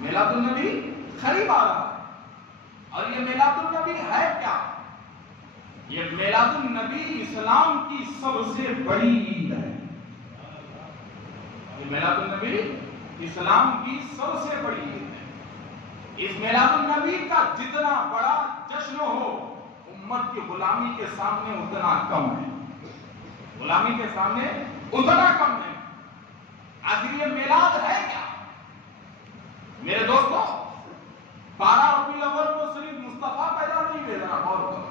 میلاد النبی قریب آ رہا ہے، اور یہ میلاد النبی ہے کیا؟ یہ میلاد النبی اسلام کی سب سے بڑی عید ہے۔ یہ میلاد النبی اسلام کی سب سے بڑی عید ہے۔ اس میلاد النبی کا جتنا بڑا جشن ہو امت کی غلامی کے سامنے اتنا کم ہے، غلامی کے سامنے اتنا کم ہے۔ آخر یہ میلاد ہے کیا؟ میرے دوستو، 12 ربیع الاول کو صرف مصطفیٰ پیدا نہیں ہوئے، ذرا غور کرو،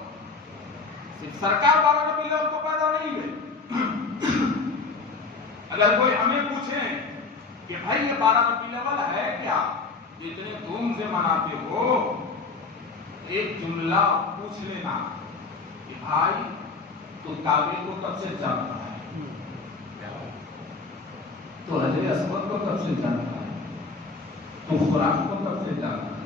صرف سرکار 12 ربیع الاول کو پیدا نہیں ہوئے۔ اگر کوئی ہمیں پوچھے کہ بھائی یہ 12 ربیع الاول ہے کیا، اتنے دھوم سے مناتے ہو، ایک جملہ پوچھ لینا کہ بھائی تو کعبے کو کب سے جانتا ہے، تو حجر اسود کو کب سے جانتا ہے، تو قرآن کو کب سے جانتا ہے؟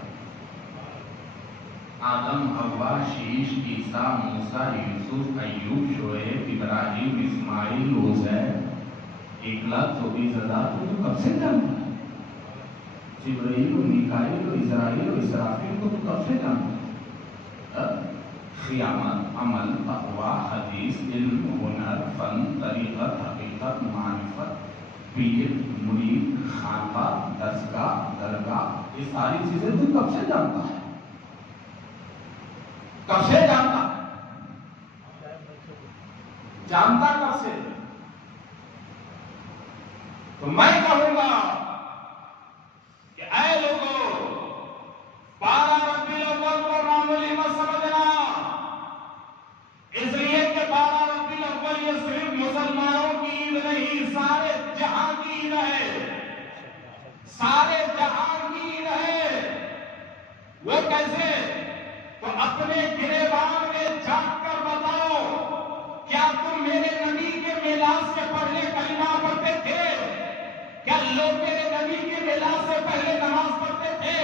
آدم، حوا، شیش، عیسیٰ، موسیٰ، یوسف، ایوب، شعیب، ابراہیم، اسماعیل، عزیر، 1,24,000 کو تو کب سے جانتا ہے؟ جبرائیل و میکائیل و اسرائیل و اسرافیل کو تو کب سے جانتا ہے؟ قیامت، عمل، تقوی، حدیث، علم، ہنر، فن، طریقت، حقیقت، معرفت، پیر، مرید، خانقاہ، درسگاہ، درگاہ، یہ ساری چیزیں تو کب سے جانتا ہے؟ کب سے جانتا ہے؟ جانتا کب سے؟ تو میں کہوں گا کہ اے لوگوں، 12 ربیع الاول کو معمولی مت سمجھنا، اس لیے کہ 12 ربیع الاول یہ صرف مسلمانوں کی عید نہیں، سارے جہاں کی عید ہے، سارے جہاں کی عید ہے۔ وہ کیسے؟ تو اپنے گریبان میں جھانک کر بتاؤ، کیا تم میرے نبی کے میلاد سے پہلے کلمہ پڑھتے تھے؟ کیا لوگ میرے نبی کے میلاد سے پہلے نماز پڑھتے تھے؟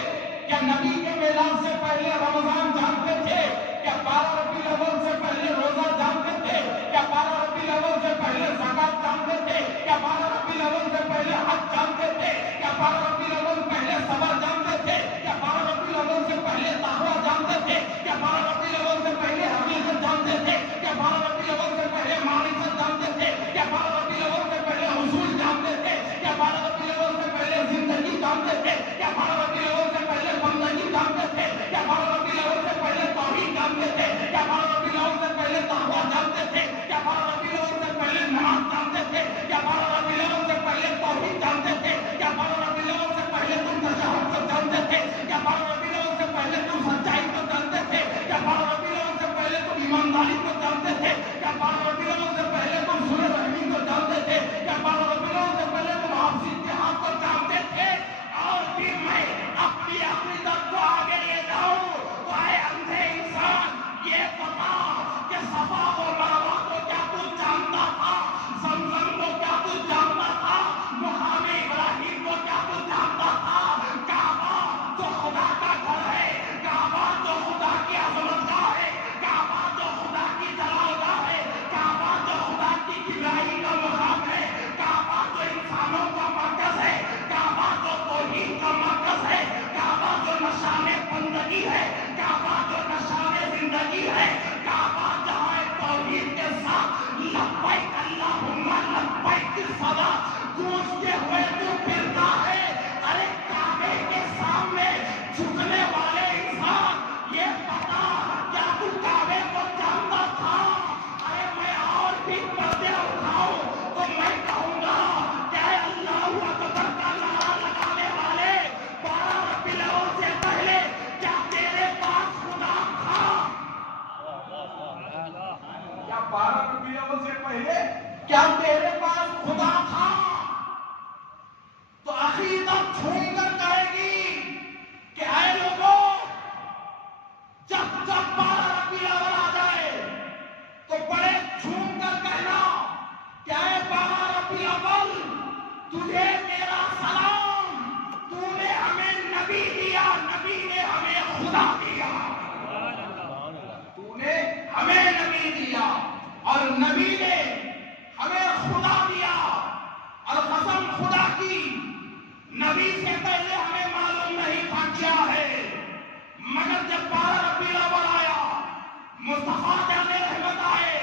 کیا نبی کے میلاد سے پہلے رمضان جانتے تھے؟ کیا 12 ربیع الاول سے پہلے روزہ جانتے تھے؟ کیا 12 ربیع الاول سے پہلے زکات جانتے تھے؟ کیا 12 ربیع الاول سے پہلے حج جانتے تھے؟ کیا 12 ربیع الاول پہلے صبر جانتے تھے؟ کیا 12 ربیع الاول سے پہلے تقویٰ جانتے تھے؟ کیا 12 ربیع الاول سے پہلے حقیقت جانتے تھے؟ کیا 12 ربیع الاول سے پہلے معرفت جانتے تھے؟ کیا 12 ربیع الاول سے پہلے حصول جانتے تھے؟ کیا 12 ربیع الاول سے پہلے زندگی جانتے تھے؟ کیا 12 ربیع الاول سے پہلے بندگی جانتے تھے؟ کیا 12 ربیع الاول سے پہلے توحید جانتے تھے؟ کیا 12 ربیع الاول سے پہلے تقویٰ جانتے تھے؟ کیا 12 ربیع الاول سے پہلے نماز جانتے تھے؟ کیا 12 ربیع الاول سے پہلے توحید جانتے تھے؟ کیا 12 ربیع الاول سے پہلے تم تشہد کو جانتے تھے؟ کیا 12 ربیع الاول سے پہلے تم سچائی کو جانتے تھے؟ کیا 12 ربیع الاول سے پہلے تم ایمانداری کو جانتے تھے؟ کیا 12 ربیع الاول سے پہلے تم صلح رحمی کو جانتے تھے؟ کیا 12 ربیع الاول سے پہلے تم آپسی اتحاد کو جانتے تھے؟ اور پھر میں اپنی عقیدت کو آگے لے جاؤں تو اے اندھے انسان، یہ بتا کہ صفا و مروہ کو کیا تو جانتا تھا؟ زمزم کو کیا تو جانتا تھا؟ مقام ابراہیم کو کیا تو جانتا تھا؟ کعبہ جو خدا کا گھر ہے، کعبہ جو خدا کی عظمت گاہ ہے، کعبہ جو خدا کی جلال گاہ ہے، کعبہ جو خدا کی کبریائی کا مقام ہے، کعبہ جو انسانوں کا مرکز ہے، کعبہ جو توحید کا مرکز ہے، کعبہ جو نشان بندگی ہے، کعبہ جو نشان زندگی ہے، کعبہ جہاں توحید کے ساتھ لبیک اللہم لبیک کی صدا گونجتے ہوئے تو پھرتا ہے۔ ارے کعبے کے سامنے جھکنے والے انسان، یہ بتا کیا تو کعبے کو جانتا تھا؟ ارے میں اور بھی پردے اٹھاؤں تو میں کہوں گا کہ اے اللہ اکبر کا نعرہ لگانے والے، 12 ربیع الاول سے پہلے کیا تیرے پاس خدا تھا؟ کیا 12 ربیع الاول سے پہلے کیا تیرے پاس خدا تھا؟ تو عقیدت جھوم کر کہے گی کہ اے لوگوں، جب 12 ربیع الاول آ جائے تو بڑے جھوم کر کہنا کہ اے 12 ربیع الاول، تجھے میرا سلام، تو نے ہمیں نبی دیا، نبی نے ہمیں خدا دیا، تو نے ہمیں نبی دیا اور نبی نے ہمیں خدا دیا، اور قسم خدا کی، نبی سے پہلے ہمیں معلوم نہیں مصطفیٰ جان رحمت آئے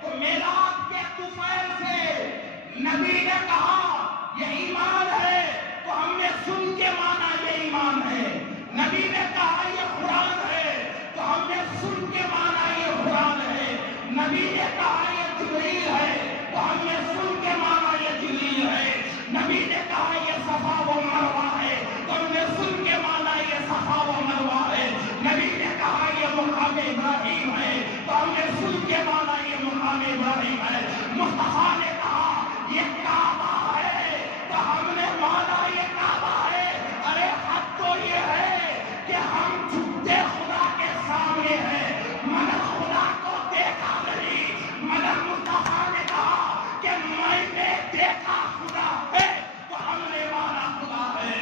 تو میلاد کے طفیل سے نبی نے کہا یہ ایمان ہے، تو ہم نے سن کے مانا یہ ایمان ہے۔ نبی نے کہا یہ قرآن ہے، تو ہم نے سن کے مانا یہ قرآن ہے۔ نبی نے کہا یہ جبریل ہے، تو ہم نے سن کے مانا یہ جبریل ہے۔ نبی نے کہا یہ صفا و مروہ ہے، تو ہم نے سن کے مانا یہ صفا و مروہ ہے۔ نبی نے کہا یہ مقام ابراہیم ہے، تو ہم نے سن کے مانا یہ مقام ابراہیم ہے۔ مصطفیٰ نے کہا یہ کعبہ ہے، تو ہم نے مانا یہ کعبہ ہے۔ ارے حد تو یہ ہے کہ ہم جھکتے خدا کے سامنے ہیں، مگر خدا کو دیکھا نہیں، مگر مصطفیٰ نے کہا کہ میں نے دیکھا خدا ہے، تو ہم نے مانا خدا ہے۔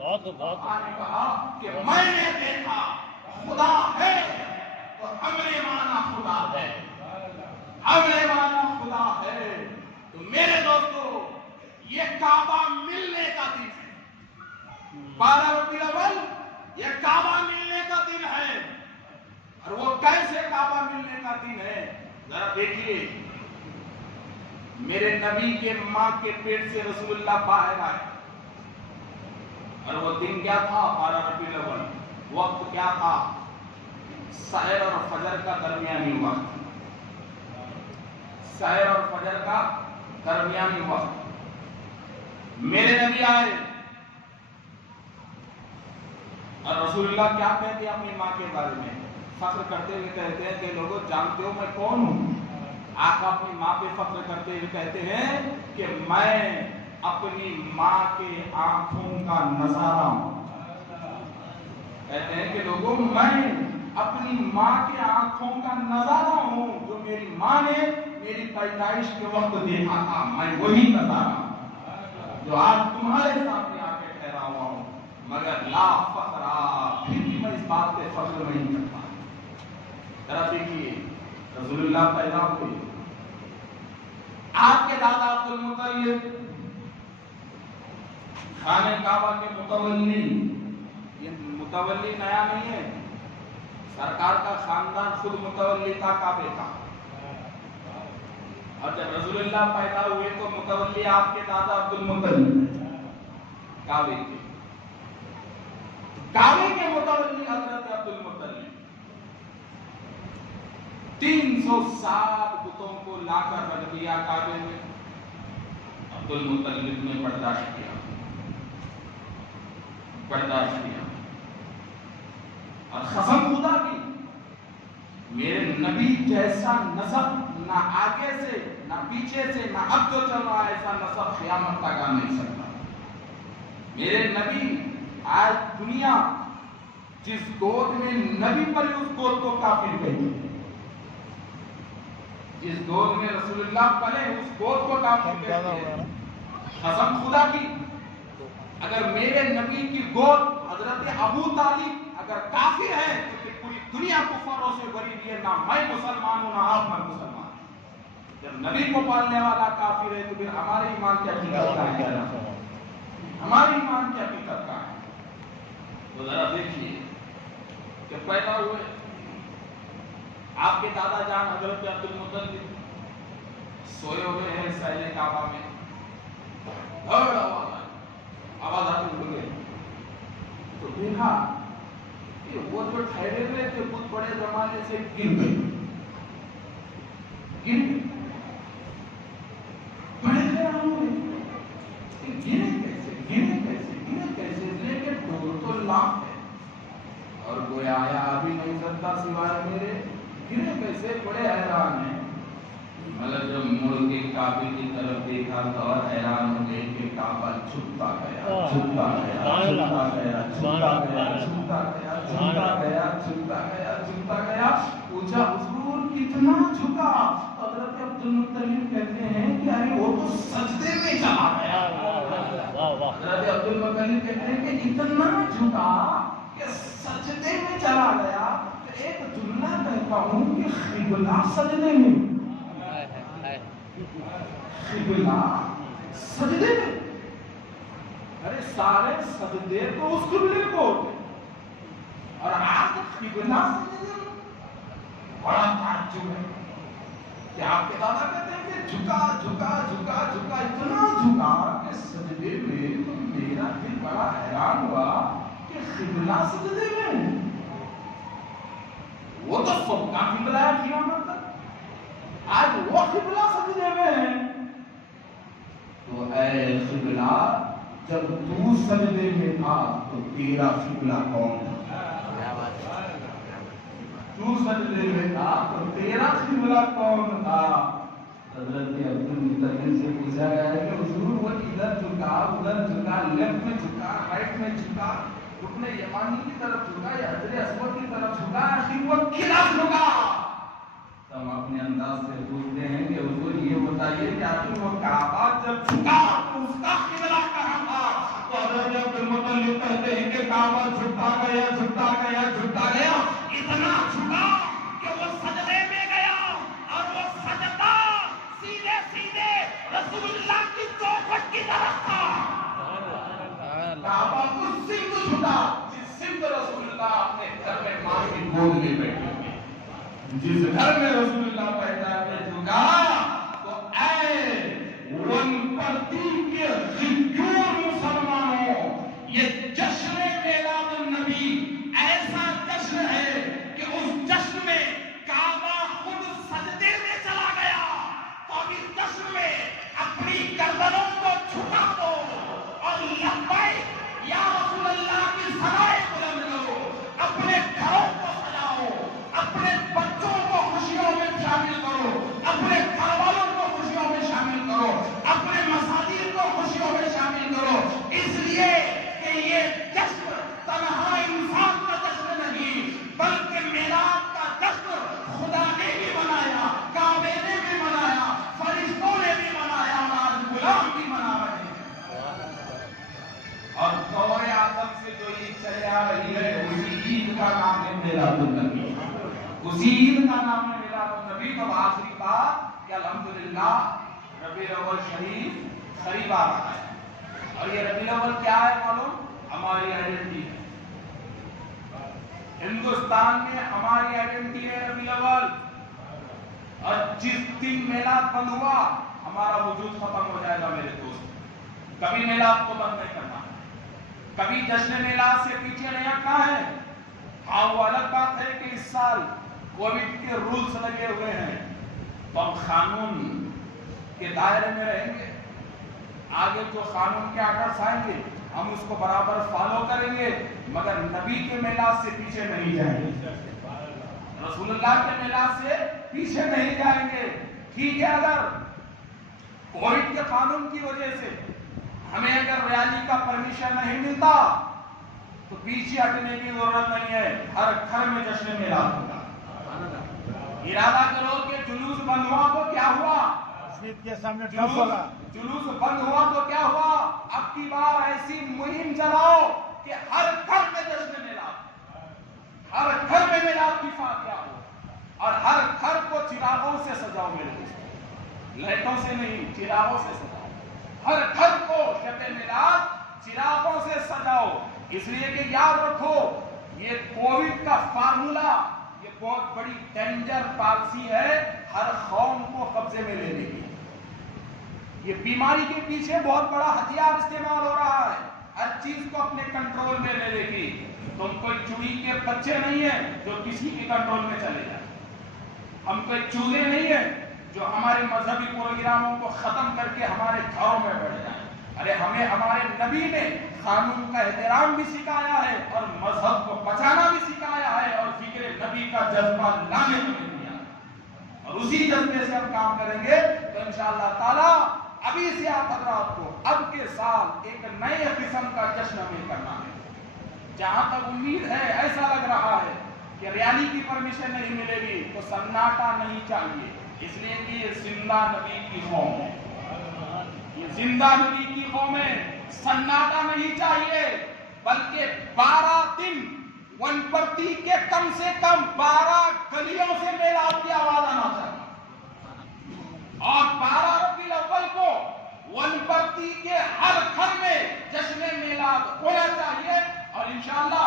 مصطفیٰ نے کہا کہ میں نے دیکھا خدا ہے، تو ہم نے مانا خدا ہے، ہم نے مانا خدا ہے۔ تو میرے دوستو یہ کعبہ ملنے کا دن ہے، 12 ربیع الاول یہ کعبہ ملنے کا دن ہے۔ اور وہ کیسے کعبہ ملنے کا دن ہے ذرا دیکھیے۔ میرے نبی کے ماں کے پیٹ سے رسول اللہ باہر آئے، اور وہ دن کیا تھا؟ 12 ربیع الاول۔ وقت کیا تھا؟ سحر اور فجر کا درمیانی وقت، سحر اور فجر کا درمیانی وقت۔ میرے نبی آئے اور رسول اللہ کیا کہتے ہیں اپنی ماں کے بارے میں؟ فخر کرتے ہوئے کہتے ہیں کہ لوگوں جانتے ہو میں کون ہوں؟ آقا اپنی ماں پہ فخر کرتے ہوئے کہتے ہیں کہ میں اپنی ماں کے آنکھوں کا نظارہ ہوں۔ کہتے ہیں کہ لوگوں میں اپنی ماں کے آنکھوں کا نظارہ ہوں، جو میری ماں نے میری پیدائش کے وقت دیکھا تھا، میں وہی نظارہ ہوں جو آج تمہارے سامنے آ کے ٹھہرا ہوا ہوں۔ مگر لا فخرا، پھر بھی میں اس بات پہ فخر نہیں کرتا۔ ذرا دیکھیے رسول اللہ پیدا ہوئے، آپ کے دادا عبد المطلب خانہ کعبہ کے متولی، یہ متولی نیا نہیں ہے، سرکار کا خاندان خود متولی تھا کعبے کا۔ اور جب رسول اللہ پیدا ہوئے تو متولی آپ کے دادا عبد المطلب کعبے کے، کعبے کے متولی حضرت عبد المطلب 360 بتوں کو لا کر رکھ دیا کعبے میں۔ عبد المطلب نے برداشت کیا، برداشت کیا، اور قسم خدا کی میرے نبی جیسا نسب نہ آگے سے نہ پیچھے سے نہ اب جو چل رہا ہے ایسا نسب قیامت تک آ نہیں سکتا۔ میرے نبی آج دنیا جس گود میں نبی پلی اس گود کو کافر کہتی ہے، جس گود میں رسول اللہ پلے اس گود کو کافر کہتی ہے۔ قسم خدا کی اگر میرے نبی کی گود حضرت ابو طالب اگر کافر ہے تو پھر پوری دنیا کفاروں سے بری ہے، نہ میں مسلمان ہوں نہ آپ میں مسلمان۔ جب نبی کو پالنے والا کافر ہے تو پھر ہمارے ایمان کی حقیقت کا ہے، ہمارے ایمان کی حقیقت کا ہے۔ تو ذرا دیکھیے کہ پیدا ہوئے آپ کے دادا جان حضرت عبد المطلب سوئے ہوئے ہیں سہل کعبہ میں، آواز آتی ہوئے تو دیکھا کہ وہ جو ٹھہرے ہوئے تھے بہت بڑے زمانے سے گر گئے، گر گئے، بڑے حیران ہوئے کہ گرے کیسے، گرے کیسے، گرے کیسے، لیکن ڈور تو لاکھ ہے اور کوئی آیا ابھی نہیں سکتا سوائے میرے، گرے کیسے، بڑے حیران ہیں۔ مطلب جب مڑ کے کعبے کی طرف دیکھا تو اور حیران ہو گئے کہ کعبہ جھکتا گیا، جھکتا گیا، جھکتا گیا، جھکتا گیا، جھکتا گیا، جھکتا گیا، جھکتا گیا، جھکتا گیا۔ پوچھا حضور کتنا جھکا؟ حضرت عبد المطلب کہتے ہیں کہ ارے وہ تو سجدے میں چلا گیا۔ حضرت عبد المطلب کہتے ہیں کہ اتنا جھکا کہ سجدے میں چلا گیا۔ تو ایک جملہ کہتا ہوں کہ قبلہ سجدے میں، قبلہ سجدے میں، ارے سارے سجدے تو اس قبلے کو ہوتے اور آج قبلہ سجدے میں۔ بڑا تعجب ہے کہ آپ کے دادا کہتے ہیں کہ جھکا جھکا جھکا جھکا اتنا جھکا کہ سجدے میں تو میرا دل بڑا حیران ہوا کہ قبلہ سجدے میں، وہ تو سب کا قبلہ ہے قیامت تک، آج وہ قبلہ سجدے میں ہے۔ تو اے قبلہ جب تو سجدے میں تھا تو تیرا قبلہ کون تھا؟ تو سجدے میں تھا تو تیرا قبلہ کون تھا؟ حضرت عبدالمطلب سے پوچھا گیا ہے کہ حضور وہ ادھر جھکا ادھر جھکا، لیفٹ میں جھکا رائٹ میں جھکا، رکن یمانی کی طرف جھکا یا حجر اسود کی طرف جھکا، آخر وہ خلاف جھکا۔ تو ہم اپنے انداز سے پوچھتے ہیں کہ حضور یہ بتائیے کہ آخر وہ کعبہ جب جھکا تو اس کا قبلہ کہاں تھا؟ تو حضرت عبدالمطلب کہتے ہیں کہ کعبہ جھکتا گیا جھکتا گیا جھکتا گیا، اتنا جھکا کہ وہ سجدے میں گیا اور وہ سجدہ سیدھے سیدھے رسول اللہ کی چوکھٹ کی طرف تھا۔ کعبہ کو سمت جھکا جس سمت رسول اللہ اپنے گھر میں ماں کی گود میں بیٹھے ہوئے، جس گھر میں رسول اللہ پیدا ہوئے جھکا، تو اے ون پرتی کے غیور مسلمانوں، یہ جشن میلاد النبی ایسا جشن ہے کہ اس جشن میں کعبہ خود سجدے میں چلا گیا۔ تو اب اس جشن میں اپنی گردنوں کو جھکا دو اور لبیک یا رسول اللہ کی صدائیں بلند کرو، اپنے گھروں کو سجاؤ، اپنے بچوں کو خوشیوں میں شامل کرو، اپنے گھر والوں کو خوشیوں میں شامل کرو، اپنے مساجد کو خوشیوں میں شامل کرو، اس لیے کہ یہ جشن تنہا انسان کا جشن نہیں بلکہ میلاد کا جشن خدا نے بھی منایا، کعبے نے بھی منایا، فرشتوں نے بھی منایا، اور آج غلام بھی منا رہے ہیں۔ اور دور آدم سے جو عید چلے آ رہی ہے اسی عید کا نام ہے میلاد النبی، اسی عید کا نام ہے میلاد النبی۔ تو آخری بات کہ الحمدللہ ربیع الاول شریف قریب آ رہا ہے، اور یہ ربیع الاول کیا ہے معلوم؟ ہماری آئیڈینٹی ہے۔ ہندوستان میں ہماری آئیڈینٹی ہے ربیع الاول، اور جس دن میلاد بند ہوا ہمارا وجود ختم ہو جائے گا میرے دوست۔ کبھی میلاد کو بند نہیں کرنا، کبھی جشن میلاد سے پیچھے نہیں ہٹنا ہے۔ ہاں وہ الگ بات ہے کہ اس سال کووڈ کے رولز لگے ہوئے ہیں تو ہم قانون کے دائرے میں رہیں گے، آگے جو قانون کے آرڈرز آئیں گے ہم اس کو برابر فالو کریں گے، مگر نبی کے میلاد سے پیچھے نہیں جائیں گے، رسول اللہ کے میلاد سے پیچھے نہیں جائیں گے۔ ٹھیک ہے، اگر کووڈ کے قانون کی وجہ سے ہمیں اگر ریلی کا پرمیشن نہیں ملتا تو پیچھے ہٹنے کی ضرورت نہیں ہے، ہر گھر میں جشن میلاد ہوگا۔ ارادہ کرو کہ جلوس بند ہوا تو کیا ہوا؟ مسجد کے سامنے جلوس بند ہوا تو کیا ہوا؟ اب کی بار ایسی مہم چلاؤ کہ ہر گھر میں جشن میلاد، ہر گھر میں میلاد کی فاتحہ ہو، اور ہر گھر کو چراغوں سے سجاؤ میرے دوست، لائٹوں سے نہیں، چراغوں سے سجاؤ، ہر گھر کو شب میلاد چراغوں سے سجاؤ۔ اس لیے کہ یاد رکھو یہ کووڈ کا فارمولا یہ بہت بڑی ڈینجر پالیسی ہے ہر قوم کو قبضے میں لینے کی۔ یہ بیماری کے پیچھے بہت بڑا ہتھیار استعمال ہو رہا ہے، ہر چیز کو اپنے کنٹرول میں لینے کی۔ تم کوئی چوڑی کے بچے نہیں ہیں جو کسی کے کنٹرول میں چلے جائیں، ہم کوئی چوہے نہیں ہیں جو ہمارے مذہبی پروگراموں کو ختم کر کے ہمارے گھروں میں بیٹھ جائیں۔ ارے ہمیں ہمارے نبی نے قانون کا احترام بھی سکھایا ہے اور مذہب کو بچانا بھی سکھایا ہے، اور فکر نبی کا جذبہ لانے کو بھی دیا ہے، اور اسی جذبے سے ہم کام کریں گے تو انشاءاللہ تعالی ابھی سے آپ حضرات کو اب کے سال ایک نئے قسم کا جشن ہمیں کرنا ہے۔ جہاں تک امید ہے ایسا لگ رہا ہے کہ ریلی کی پرمیشن نہیں ملے گی تو سناٹا نہیں چاہیے، اس لیے کہ یہ زندہ نبی کی قوم ہے، یہ زندہ نبی کی قوم ہے، سناٹا نہیں چاہیے، بلکہ 12 دن ون پرتی کے کم سے کم 12 گلیوں سے میلاد کی آواز آنا چاہیے، اور 12 ربیع الاول کو ون پرتی کے ہر گھر میں جشن میلاد ہونا چاہیے۔ اور انشاءاللہ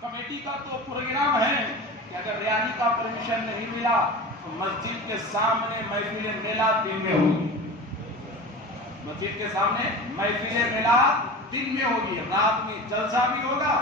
کمیٹی کا تو پروگرام ہے کہ اگر ریالی کا پرمیشن نہیں ملا تو مسجد کے سامنے محفل میلاد دن میں ہوگی، مسجد کے سامنے محفل میلاد دن میں ہوگی، رات میں جلسہ بھی ہوگا،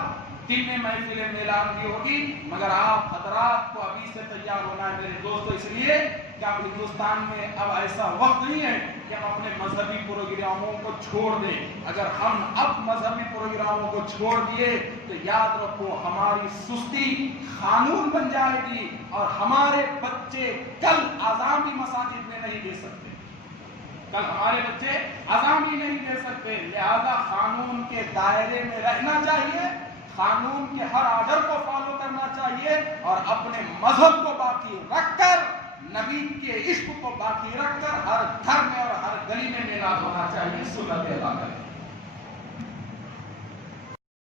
دن میں محفل میلاد بھی ہوگی، مگر آپ حضرات کو ابھی سے تیار ہونا ہے میرے دوستو، اس لیے کہ اب ہندوستان میں اب ایسا وقت نہیں ہے کہ ہم اپنے مذہبی پروگراموں کو چھوڑ دیں۔ اگر ہم اب مذہبی پروگراموں کو چھوڑ دیے تو یاد رکھو ہماری سستی قانون بن جائے گی اور ہمارے بچے کل اذان بھی مساجد میں نہیں دے سکتے، کل ہمارے بچے اذان بھی نہیں دے سکتے۔ لہذا قانون کے دائرے میں رہنا چاہیے، قانون کے ہر آرڈر کو فالو کرنا چاہیے اور اپنے مذہب کو باقی رکھ کر، نبی کے عشق کو باقی رکھ کر ہر گھر میں اور ہر گلی میں میلاد ہونا چاہیے۔ سنت ادا کریں۔